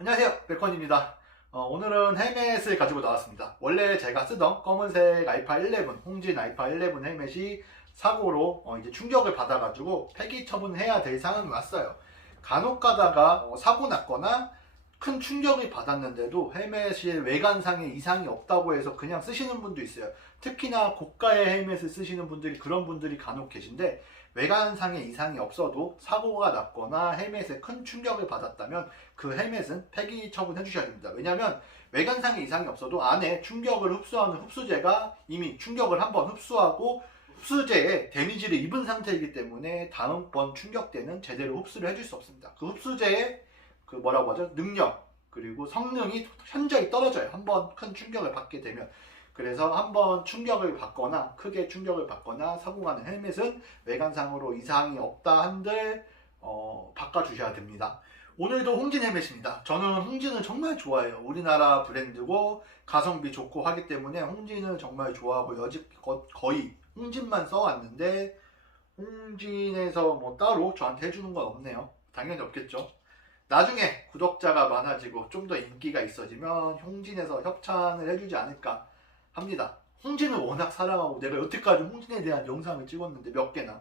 안녕하세요, 백헌입니다. 오늘은 헬멧을 가지고 나왔습니다. 원래 제가 쓰던 검은색 알파 11, 홍진 알파 11 헬멧이 사고로 이제 충격을 받아가지고 폐기 처분해야 될 상황이 왔어요. 간혹 가다가 사고 났거나 큰 충격을 받았는데도 헬멧이 외관상에 이상이 없다고 해서 그냥 쓰시는 분도 있어요. 특히나 고가의 헬멧을 쓰시는 분들이, 그런 분들이 간혹 계신데, 외관상에 이상이 없어도 사고가 났거나 헬멧에 큰 충격을 받았다면 그 헬멧은 폐기 처분해 주셔야 됩니다. 왜냐하면 외관상에 이상이 없어도 안에 충격을 흡수하는 흡수제가 이미 충격을 한번 흡수하고 흡수제에 데미지를 입은 상태이기 때문에 다음번 충격 때는 제대로 흡수를 해줄 수 없습니다. 그 흡수제의 그 뭐라고 하죠? 능력 그리고 성능이 현저히 떨어져요. 한번 큰 충격을 받게 되면. 그래서 한번 충격을 받거나 크게 충격을 받거나 사고가 난 헬멧은 외관상으로 이상이 없다 한들 바꿔주셔야 됩니다. 오늘도 홍진 헬멧입니다. 저는 홍진을 정말 좋아해요. 우리나라 브랜드고 가성비 좋고 하기 때문에 홍진을 정말 좋아하고 여지껏 거의 홍진만 써왔는데 홍진에서 뭐 따로 저한테 해주는 건 없네요. 당연히 없겠죠. 나중에 구독자가 많아지고 좀 더 인기가 있어지면 홍진에서 협찬을 해주지 않을까 합니다. 홍진을 워낙 사랑하고 내가 여태까지 홍진에 대한 영상을 찍었는데 몇 개나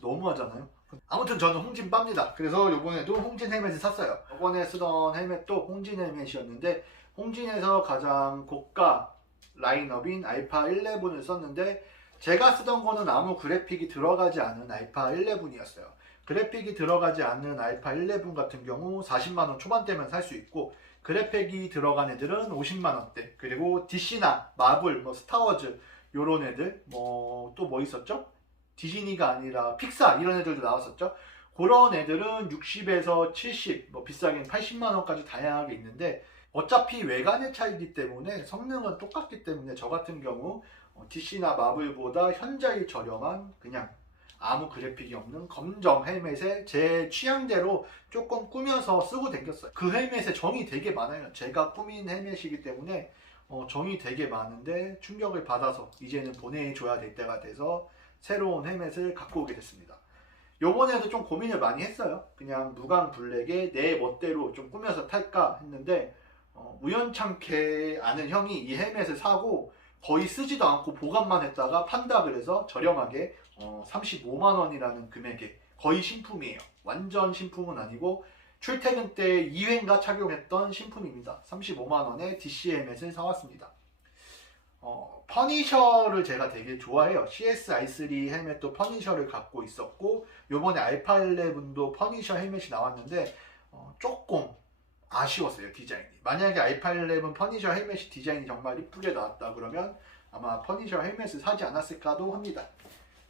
너무하잖아요. 아무튼 저는 홍진 빱니다. 그래서 이번에도 홍진 헬멧을 샀어요. 이번에 쓰던 헬멧도 홍진 헬멧이었는데 홍진에서 가장 고가 라인업인 알파 11을 썼는데 제가 쓰던 거는 아무 그래픽이 들어가지 않은 알파 11이었어요. 그래픽이 들어가지 않는 알파 11 같은 경우 40만원 초반대면 살 수 있고, 그래픽이 들어간 애들은 50만원대, 그리고 DC나 마블, 스타워즈 요런 애들, 또 뭐 있었죠? 디즈니가 아니라 픽사 이런 애들도 나왔었죠. 그런 애들은 60에서 70, 비싸게는 80만원까지 다양하게 있는데 어차피 외관의 차이기 때문에 성능은 똑같기 때문에 저 같은 경우 DC나 마블보다 현저히 저렴한 그냥 아무 그래픽이 없는 검정 헬멧에 제 취향대로 조금 꾸며서 쓰고 다녔어요. 그 헬멧에 정이 되게 많아요. 제가 꾸민 헬멧이기 때문에 정이 되게 많은데 충격을 받아서 이제는 보내줘야 될 때가 돼서 새로운 헬멧을 갖고 오게 됐습니다. 요번에도 좀 고민을 많이 했어요. 그냥 무광 블랙에 내 멋대로 좀 꾸며서 탈까 했는데 우연찮게 아는 형이 이 헬멧을 사고 거의 쓰지도 않고 보관만 했다가 판다 그래서 저렴하게 35만원이라는 금액에, 거의 신품이에요. 완전 신품은 아니고 출퇴근 때 2회인가 착용했던 신품입니다. 35만원에 DC 헬멧을 사왔습니다. 퍼니셔를 제가 되게 좋아해요. CSI3 헬멧도 퍼니셔를 갖고 있었고 요번에 알파 11도 퍼니셔 헬멧이 나왔는데 조금 아쉬웠어요. 디자인이. 만약에 알파 11 퍼니셔 헬멧이 디자인이 정말 이쁘게 나왔다 그러면 아마 퍼니셔 헬멧을 사지 않았을까도 합니다.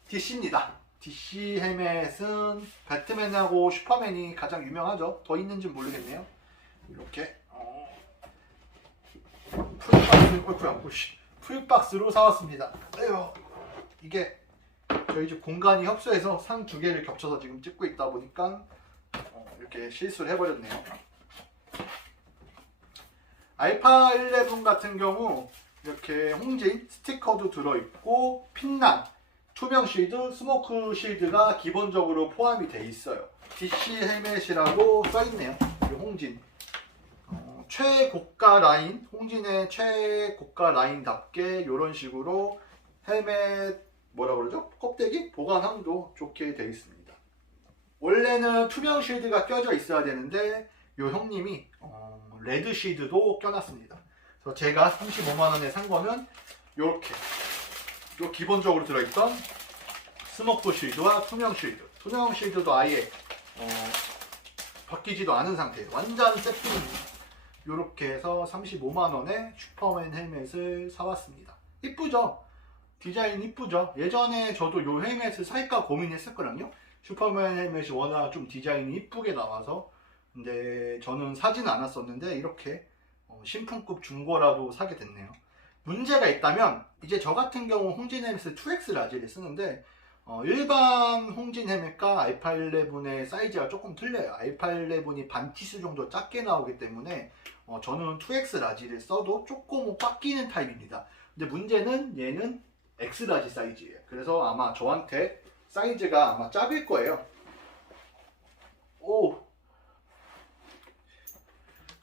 DC입니다. DC 헬멧은 배트맨하고 슈퍼맨이 가장 유명하죠. 더 있는지 모르겠네요. 이렇게 풀박스로 사왔습니다. 에휴, 이게 저희 집 공간이 협소해서 상 두 개를 겹쳐서 지금 찍고 있다 보니까 이렇게 실수를 해버렸네요. 알파 11 같은 경우 이렇게 홍진 스티커도 들어있고 핀난, 투명 실드, 스모크 실드가 기본적으로 포함이 돼 있어요. DC 헬멧이라고 써있네요. 홍진 최고가 라인, 홍진의 최고가 라인답게 이런 식으로 헬멧 뭐라 그러죠? 껍데기 보관함도 좋게 돼 있습니다. 원래는 투명 실드가 껴져 있어야 되는데 요 형님이 레드 실드도 껴놨습니다. 그래서 제가 35만원에 산 거는 요렇게 요 기본적으로 들어있던 스모크 실드와 투명 실드, 투명 실드도 아예 바뀌지도 않은 상태예요. 완전 세팅입니다. 요렇게 해서 35만원에 슈퍼맨 헬멧을 사왔습니다. 이쁘죠? 디자인 이쁘죠? 예전에 저도 요 헬멧을 살까 고민했었거든요. 슈퍼맨 헬멧이 워낙 좀 디자인이 이쁘게 나와서. 근데 저는 사지는 않았었는데 이렇게 신품급 중고라도 사게 됐네요. 문제가 있다면 이제 저 같은 경우 홍진 헬멧을 2X 라지를 쓰는데 일반 홍진 헬멧과 알파 11의 사이즈가 조금 틀려요. 알파 11이 반 티스 정도 작게 나오기 때문에 저는 2X 라지를 써도 조금 꽉 끼는 타입입니다. 근데 문제는 얘는 X 라지 사이즈예요. 그래서 아마 저한테 사이즈가 아마 작을 거예요.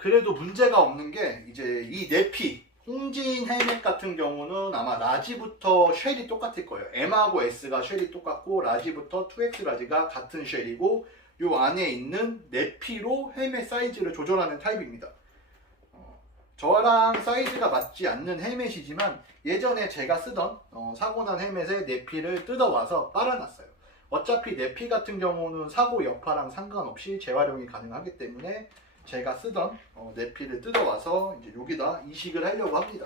그래도 문제가 없는 게 이제 이 네피 홍진 헬멧 같은 경우는 아마 라지부터 쉘이 똑같을 거예요. M하고 S가 쉘이 똑같고 라지부터 2X 라지가 같은 쉘이고 요 안에 있는 네피로 헬멧 사이즈를 조절하는 타입입니다. 저랑 사이즈가 맞지 않는 헬멧이지만 예전에 제가 쓰던 사고 난 헬멧에 네피를 뜯어와서 빨아놨어요. 어차피 네피 같은 경우는 사고 여파랑 상관없이 재활용이 가능하기 때문에 제가 쓰던 네피를 뜯어와서 이제 여기다 이식을 하려고 합니다.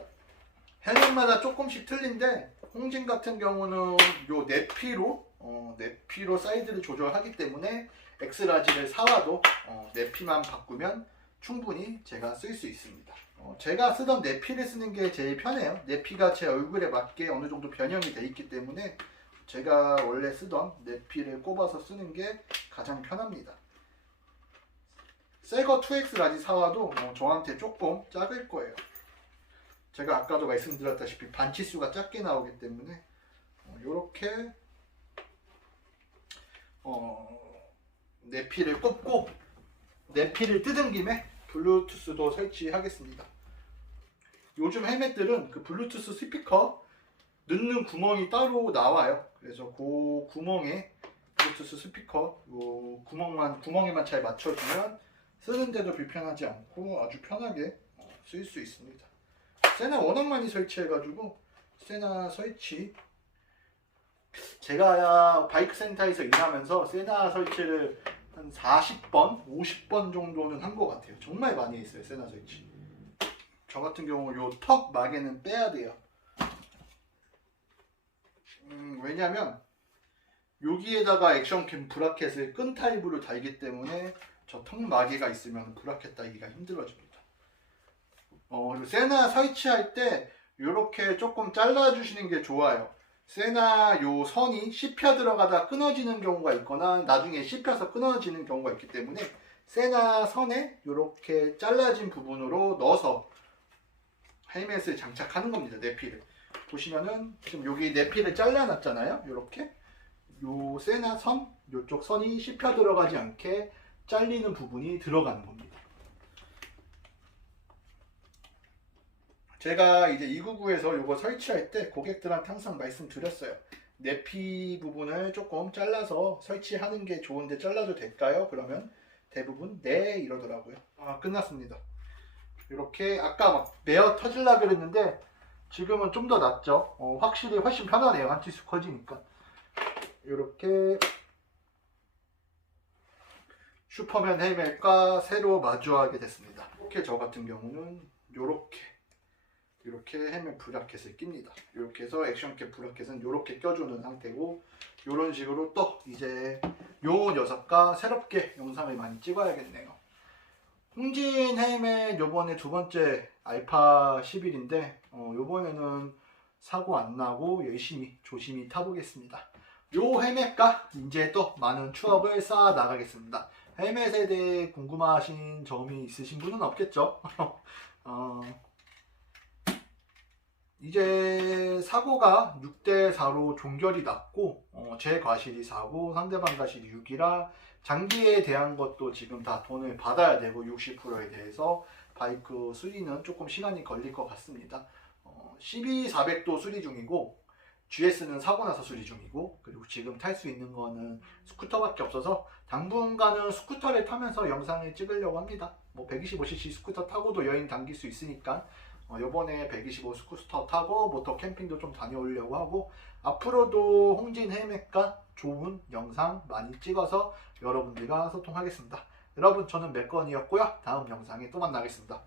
헬멧마다 조금씩 틀린데 홍진 같은 경우는 요 네피로 사이즈를 조절하기 때문에 X라지를 사와도 네피만 바꾸면 충분히 제가 쓸 수 있습니다. 제가 쓰던 네피를 쓰는 게 제일 편해요. 네피가 제 얼굴에 맞게 어느 정도 변형이 돼 있기 때문에 제가 원래 쓰던 네피를 꼽아서 쓰는 게 가장 편합니다. 새거 2X 라지 사와도 저한테 조금 작을 거예요. 제가 아까도 말씀드렸다시피 반치수가 작게 나오기 때문에 이렇게 네피를 꼽고 네피를 뜯은 김에 블루투스도 설치하겠습니다. 요즘 헬멧들은 그 블루투스 스피커 넣는 구멍이 따로 나와요. 그래서 그 구멍에 블루투스 스피커 구멍에만 잘 맞춰주면 쓰는데도 불편하지 않고 아주 편하게 쓸 수 있습니다. 세나 워낙 많이 설치해가지고 세나 설치 제가 바이크 센터에서 일하면서 세나 설치를 한 40번, 50번 정도는 한 것 같아요. 정말 많이 했어요, 세나 설치. 저 같은 경우 요 턱 마개는 빼야 돼요. 왜냐면 여기에다가 액션캠 브라켓을 끈 타입으로 달기 때문에 저 턱 마개가 있으면 브라켓 달기가 힘들어집니다. 세나 설치할 때 이렇게 조금 잘라주시는 게 좋아요. 세나 요 선이 씹혀 들어가다 끊어지는 경우가 있거나 나중에 씹혀서 끊어지는 경우가 있기 때문에 세나 선에 이렇게 잘라진 부분으로 넣어서 헬멧을 장착하는 겁니다. 네피를 보시면은 지금 여기 네피를 잘라놨잖아요. 이렇게 요 세나 선 요쪽 선이 씹혀 들어가지 않게 잘리는 부분이 들어가는 겁니다. 제가 이제 299에서 이거 설치할 때 고객들한테 항상 말씀드렸어요. 네피 부분을 조금 잘라서 설치하는 게 좋은데 잘라도 될까요? 그러면 대부분 네 이러더라고요. 끝났습니다. 이렇게 아까 막 매어 터질라 그랬는데 지금은 좀 더 낫죠. 확실히 훨씬 편하네요. 한치수 커지니까. 이렇게 슈퍼맨 헬멧과 새로 마주하게 됐습니다. 이렇게 저 같은 경우는 이렇게 헬멧 브라켓을 낍니다. 이렇게 해서 액션캡 브라켓은 이렇게 껴주는 상태고 이런 식으로 또 이제 요 녀석과 새롭게 영상을 많이 찍어야겠네요. 홍진 헬멧 요번에 두 번째 알파 11인데 요번에는 사고 안 나고 열심히 조심히 타보겠습니다. 요 헬멧과 이제 또 많은 추억을 쌓아 나가겠습니다. 헬멧에 대해 궁금하신 점이 있으신 분은 없겠죠? 이제 사고가 6대4로 종결이 났고 제 과실이 4고 상대방 과실이 6이라 장비에 대한 것도 지금 다 돈을 받아야 되고 60%에 대해서 바이크 수리는 조금 시간이 걸릴 것 같습니다. 12400도 수리 중이고 GS는 사고 나서 수리 중이고 그리고 지금 탈 수 있는 거는 스쿠터밖에 없어서 당분간은 스쿠터를 타면서 영상을 찍으려고 합니다. 125cc 스쿠터 타고도 여행 당길 수 있으니까 요번에 125 스쿠터 타고 모터 캠핑도 좀 다녀오려고 하고 앞으로도 홍진 헬멧과 좋은 영상 많이 찍어서 여러분들과 소통하겠습니다. 여러분 저는 맥건이었고요. 다음 영상에 또 만나겠습니다.